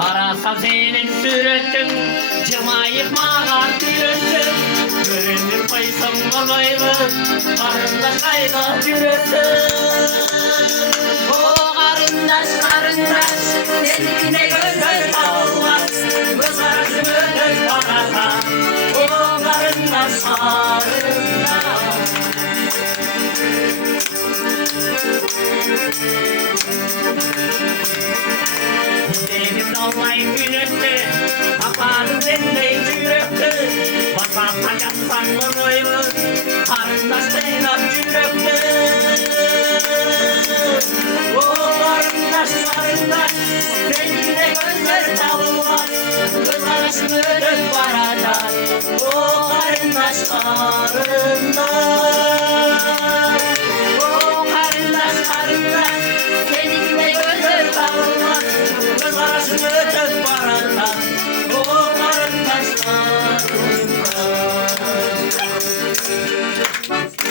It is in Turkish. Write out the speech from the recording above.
Arasam senin suretin, cımayıp mağar yürüsün. Görünür koysam olaylı, karında kayda yürüsün. O karındaş karındaş, dediğine gözler kalmaz. Kızarız göz parada, o karındaş karındaş. Benim dolayım gülüktü, kaparım sende yürektü. Basakta yapsan kolaylı, karındaştayla yürektü. O karındaş karındaş, seninle gözler tavulmaz. Kızarışını dök barada, o karındaş karındaş.